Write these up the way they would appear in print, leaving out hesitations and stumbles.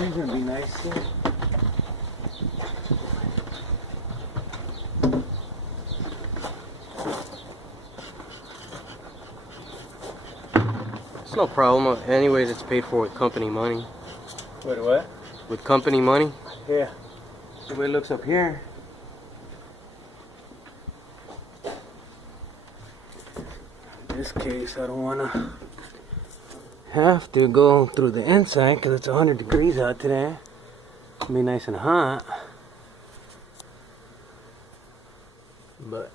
trees would be nice too. It's no problem. Anyways, it's paid for with company money. With what? With company money? Yeah. The way it looks up here. In this case, I don't want to have to go through the inside because it's 100 degrees out today. It'll be nice and hot. But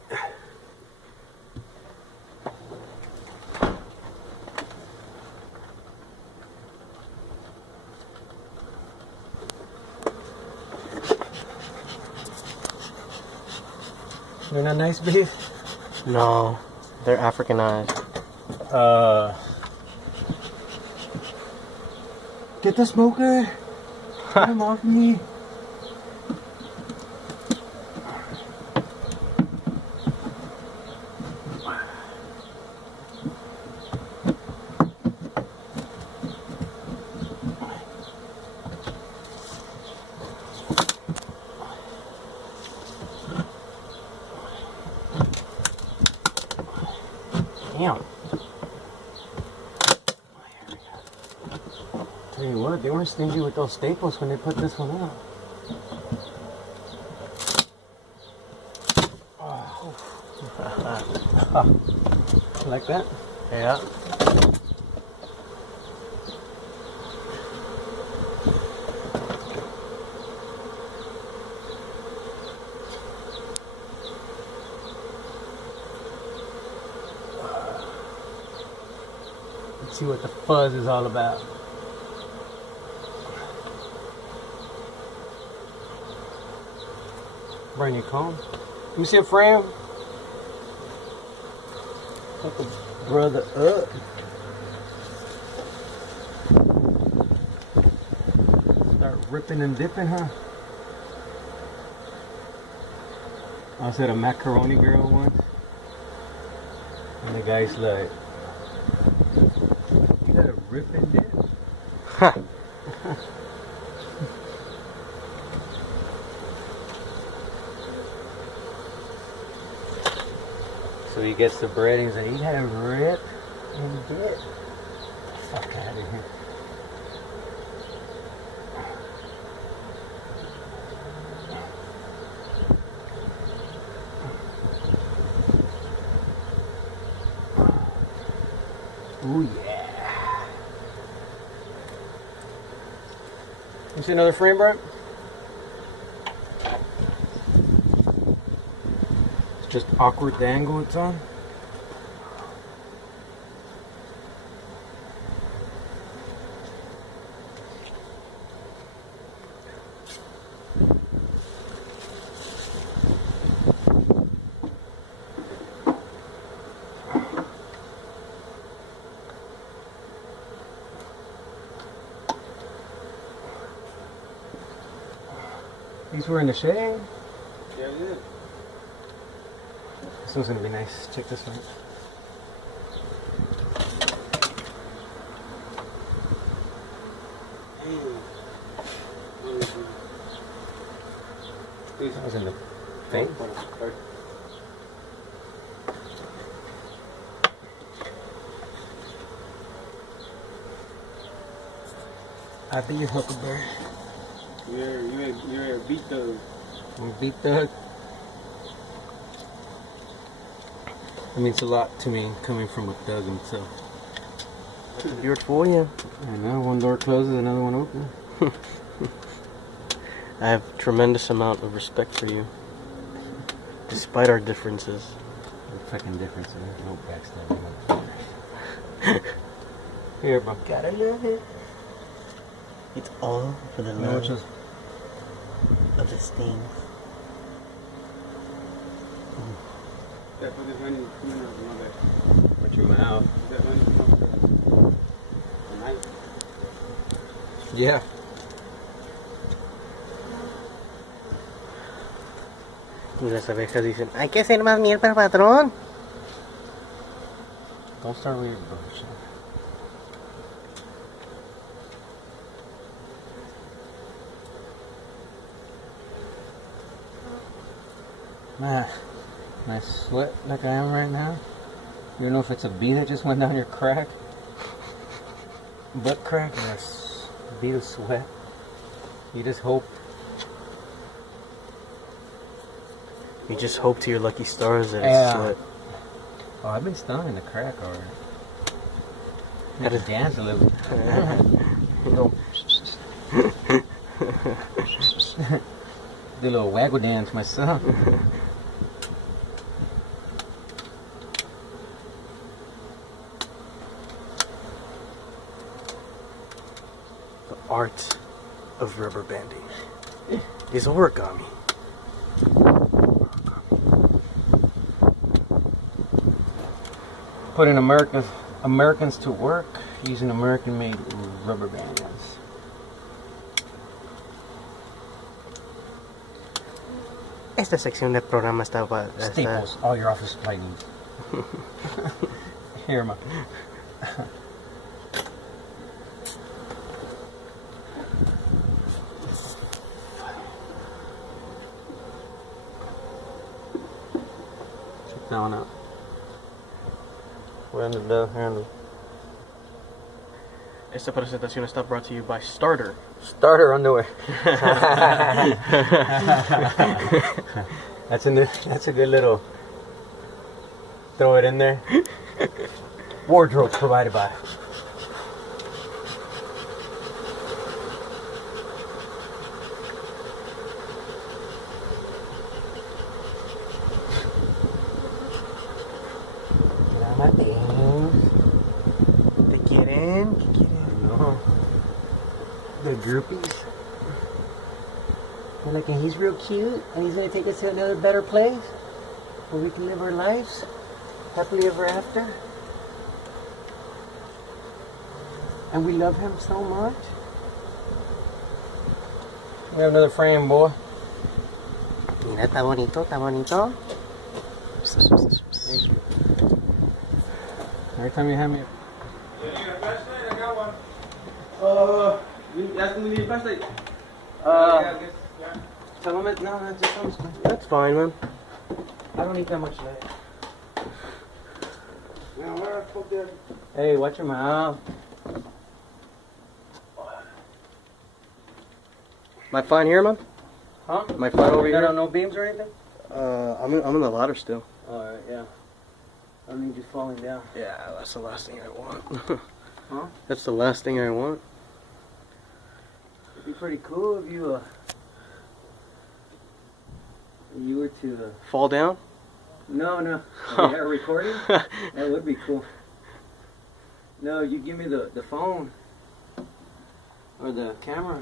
they're not nice bees? No, they're Africanized. Get the smoker! Get him off me! Damn. Tell you what, they weren't stingy with those staples when they put this one out. Oh. Like that? Yeah. Let's see what the fuzz is all about. Bring your comb. Let me see a frame. Put the brother up. Start ripping and dipping, huh? I was at a macaroni girl once, and the guy's like, "You gotta rip and dip." Ha. So he gets the bread and he's like, "You gotta rip and dip." Fuck out of here. Ooh yeah. You see another frame, Brent? It's just awkward the angle it's on. These were in the shade. Yeah, we did. This one's gonna be nice. Check this one. That was in the face. I think you're Huckleberry. You're a beat thug. I'm a beat thug. It means a lot to me coming from a thug himself. That's a beard for you. I know, one door closes, another one opens. I have tremendous amount of respect for you, despite our differences. No fucking difference, man. No backstabbing. Here, bro. Gotta love it. It's all for the love of the sting. That for the honey coming out of my back. Watch your mouth. That honey coming out of the knife. Yeah. Y las abejas dicen, hay que hacer más miel para el patrón. Don't start with your bullshit. Man, I sweat like I am right now. You don't know if it's a bee that just went down your crack. Butt crack and a bee of sweat. You just hope. You just hope to your lucky stars that Yeah. it's sweat. Oh, I've been stung in the crack already. I had to dance a little. Go. Do a little waggle dance myself. The art of rubber banding is origami. Putting Americans to work using American-made rubber bands. Esta sección del programa está... Staples, all your office supply needs. Here, ma. Check that one out. We're under the handle. Esta presentación está brought to you by Starter. Starter underwear. That's a good little. Throw it in there. Wardrobe provided by. My things. ¿Te quieren? ¿Qué quieren? No. The groupies. They're like, and he's real cute, and he's gonna take us to another better place where we can live our lives happily ever after. And we love him so much. We have another frame, boy. Mira, está bonito, está bonito. Every time you have me. You need a flashlight? I got one. You asking me to need a flashlight? Yeah. Tell him it. No, that's just something. That's fine, man. I don't need that much light. Now, where the fuck did Hey, watch your mouth. Am I fine here, man? Huh? Am I fine over You got here? on no beams or anything? I'm in the ladder still. Alright, yeah. I don't need you falling down. Yeah, that's the last thing I want. Huh? That's the last thing I want. It'd be pretty cool if you were to Fall down? No. Yeah, recording? That would be cool. No, you give me the phone or the camera.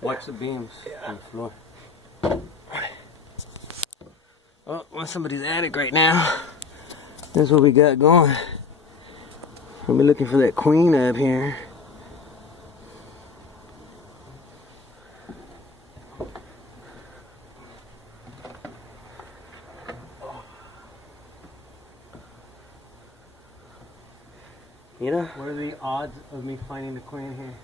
Watch the beams on the floor. Oh, well, somebody's attic right now. That's what we got going. We'll be looking for that queen up here. Mira. What are the odds of me finding the queen here?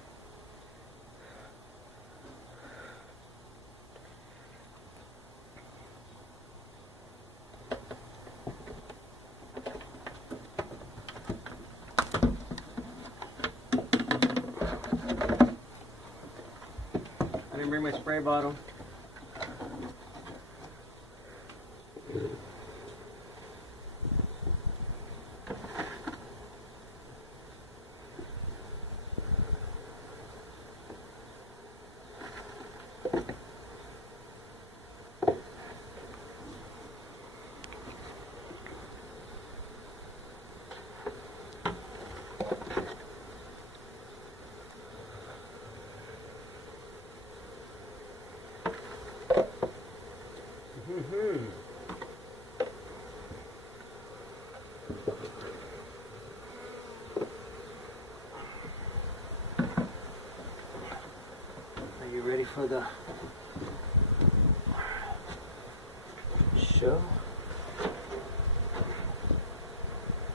I didn't bring my spray bottle. Are you ready for the show?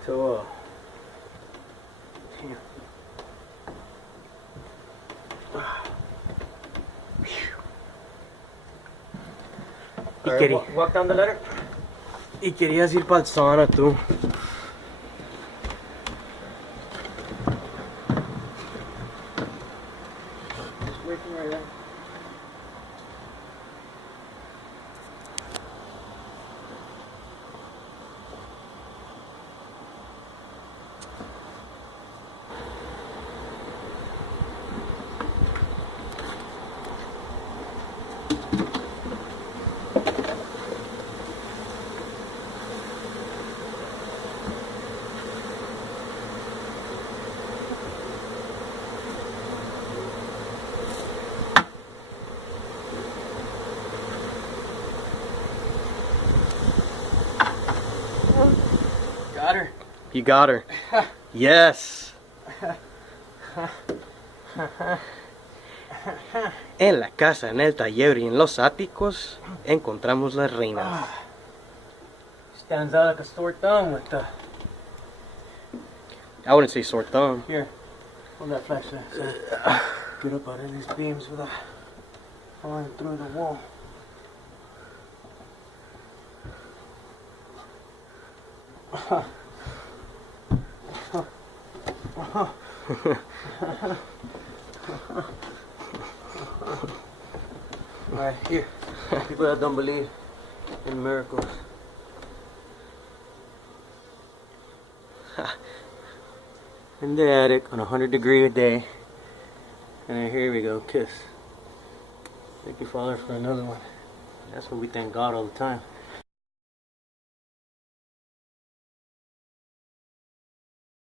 So, damn. Walk down the ladder. Y querías ir para el sauna, tú. Just wait for me right there. Got her. You got her. Yes. En la casa, en el taller y en los áticos encontramos la reina. Stands out like a sore thumb with the... I wouldn't say sore thumb. Here, hold that flashlight. So get up out of these beams without falling through the wall. Alright, here. People that don't believe in miracles. In the attic on 100-degree a day. And then here we go, kiss. Thank you, Father, for another one. That's what we thank God all the time.